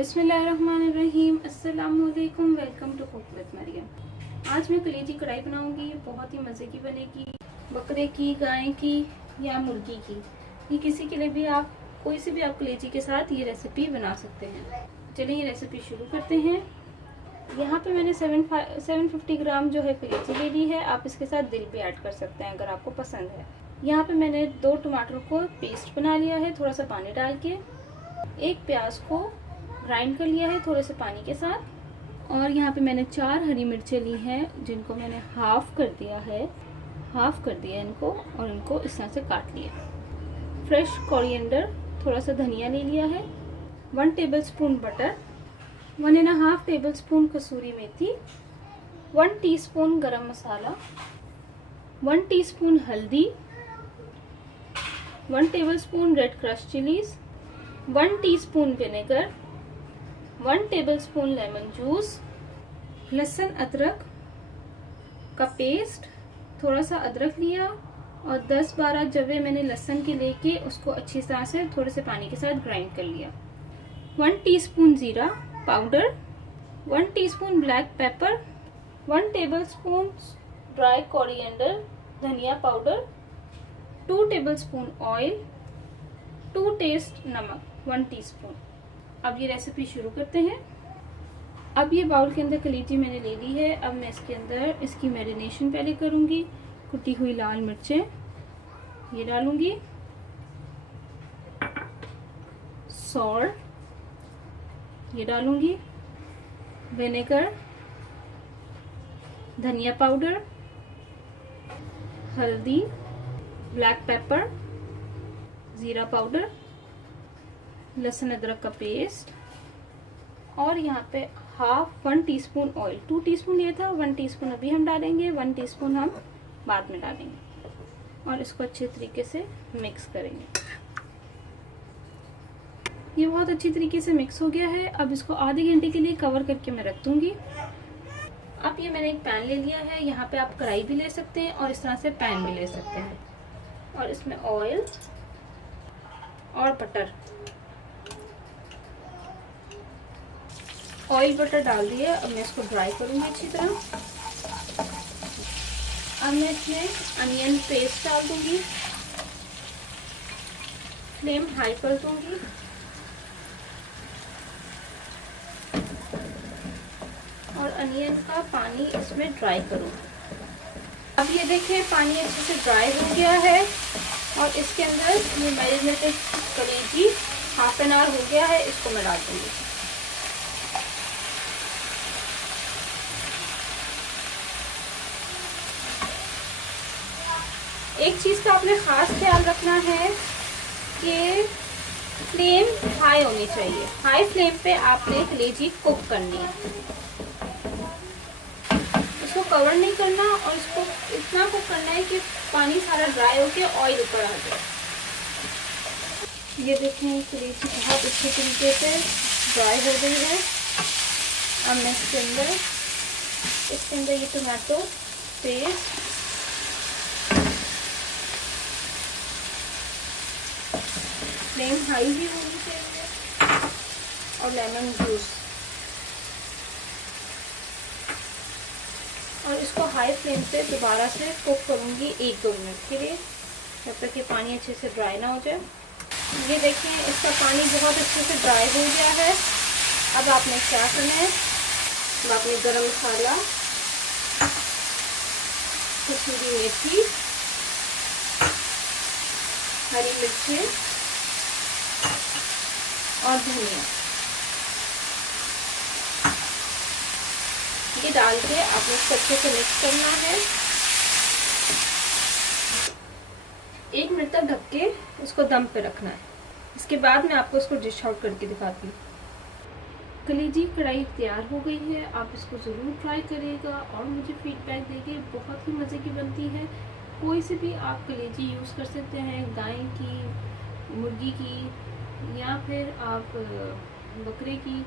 बिस्मिल्लाहिर्रहमानिर्रहीम। अस्सलामुअलैकुम। Welcome to cook with Mariam. आज मैं कलेजी कढ़ाई बनाऊंगी। बहुत ही मज़े की बनेगी। बकरे की, गाय की या मुर्गी की, ये किसी के लिए भी आप कोई सी भी आप कलेजी के साथ ये रेसिपी बना सकते हैं। चलिए ये रेसिपी शुरू करते हैं। यहाँ पे मैंने 750 ग्राम जो है कलेजी ले ली है। आप इसके साथ दिल भी ऐड कर सकते हैं अगर आपको पसंद है। यहाँ पे मैंने 2 टमाटर को पेस्ट बना लिया है थोड़ा सा पानी डाल के। एक प्याज को ग्राइंड कर लिया है थोड़े से पानी के साथ। और यहाँ पे मैंने 4 हरी मिर्चें ली हैं जिनको मैंने हाफ कर दिया इनको, और इनको इस तरह से काट लिया। फ्रेश कोरिएंडर, थोड़ा सा धनिया ले लिया है। 1 टेबलस्पून बटर, 1.5 टेबलस्पून कसूरी मेथी, 1 टीस्पून गरम मसाला, 1 टीस्पून हल्दी, 1 tablespoon red crush chillies, 1 teaspoon vinegar, 1 tablespoon lemon juice, लहसुन अदरक का पेस्ट, थोड़ा सा अदरक लिया और 10-12 जवे मैंने लहसुन के लेके उसको अच्छी तरह से थोड़े से पानी के साथ ग्राइंड कर लिया। 1 टीस्पून जीरा powder, 1 teaspoon black pepper, 1 tablespoon dry coriander धनिया पाउडर, 2 टेबलस्पून ऑयल, 2 टेस्ट नमक 1 टीस्पून। अब ये रेसिपी शुरू करते हैं। अब ये बाउल के अंदर कलेजी मैंने ले ली है। अब मैं इसके अंदर इसकी मैरिनेशन पहले करूंगी। कुटी हुई लाल मिर्चें ये डालूंगी, सॉल्ट ये डालूंगी, विनेगर, धनिया पाउडर, हल्दी, ब्लैक पेपर, जीरा पाउडर, लहसुन अदरक का पेस्ट, और यहाँ पे 1 टीस्पून ऑयल। 2 टीस्पून लिया था, 1 टीस्पून अभी हम डालेंगे, 1 टीस्पून हम बाद में डालेंगे। और इसको अच्छे तरीके से मिक्स करेंगे। ये बहुत अच्छी तरीके से मिक्स हो गया है। अब इसको आधे घंटे के लिए कवर करके मैं रख दूंगी। अब ये मैंने एक पैन ले लिया है। यहाँ पे आप कढ़ाई भी ले सकते हैं और इस तरह से पैन भी ले सकते हैं। और इसमें ऑयल और बटर, ऑयल बटर डाल दिया। अब मैं इसको फ्राई करूंगी अच्छी तरह। अब मैं इसमें अनियन पेस्ट डाल दूंगी, फ्लेम हाई कर दूंगी। और अनियन का पानी इसमें ड्राई करूंगी। अब ये देखें पानी अच्छे से ड्राई हो गया है और इसके अंदर ये मैरिनेटेड कलेजी हाफ एन आवर हो गया है, इसको मैं डाल दूंगी। एक चीज़ का आपने ख़ास ख्याल रखना है कि फ्लेम हाई होनी चाहिए। हाई फ्लेम पे आपने कलेजी कुक करनी है। इसको कवर नहीं करना और इसको इतना कुक करना है कि पानी सारा ड्राई होके ऑयल ऊपर आ जाए। ये देखें कलेजी बहुत अच्छे तरीके से ड्राई हो गई है। अब मैं इसके अंदर ये टमाटो पेस्ट, फ्लेम हाई भी होनी चाहिए, और लेमन जूस, और इसको हाई फ्लेम पे दोबारा से कुक करूंगी 1-2 मिनट के लिए, जब तक ये पानी अच्छे से ड्राई ना हो जाए। ये देखें इसका पानी बहुत अच्छे से ड्राई हो गया है। अब आपने क्या करना है, अब आपने गरम मसाला, कसूरी मेथी, हरी मिर्ची और धनिया ये डाल के आपने इसको अच्छे से मिक्स करना है। 1 मिनट तक ढक के इसको दम पे रखना है। इसके बाद मैं आपको इसको डिश आउट करके दिखाती हूँ। कलेजी कढ़ाई तैयार हो गई है। आप इसको ज़रूर ट्राई करिएगा और मुझे फीडबैक देंगे। बहुत ही मज़े की बनती है। कोई से भी आप कलेजी यूज़ कर सकते हैं, गाय की, मुर्गी की, या फिर आप बकरे की,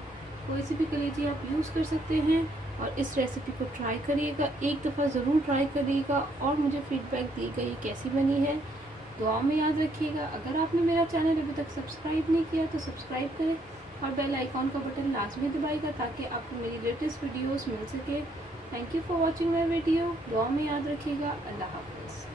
कोई सी भी कलेजी आप यूज़ कर सकते हैं। और इस रेसिपी को ट्राई करिएगा, एक दफ़ा ज़रूर ट्राई करिएगा और मुझे फीडबैक दिएगा ये कैसी बनी है। दुआ में याद रखिएगा। अगर आपने मेरा चैनल अभी तक सब्सक्राइब नहीं किया तो सब्सक्राइब करें। और बेल आइकॉन का बटन लाजमी दबाइएगा ताकि आपको मेरी लेटेस्ट वीडियोस मिल सके। Thank you for watching my video. दुआ में याद रखिएगा। अल्लाह हाफ़िज़।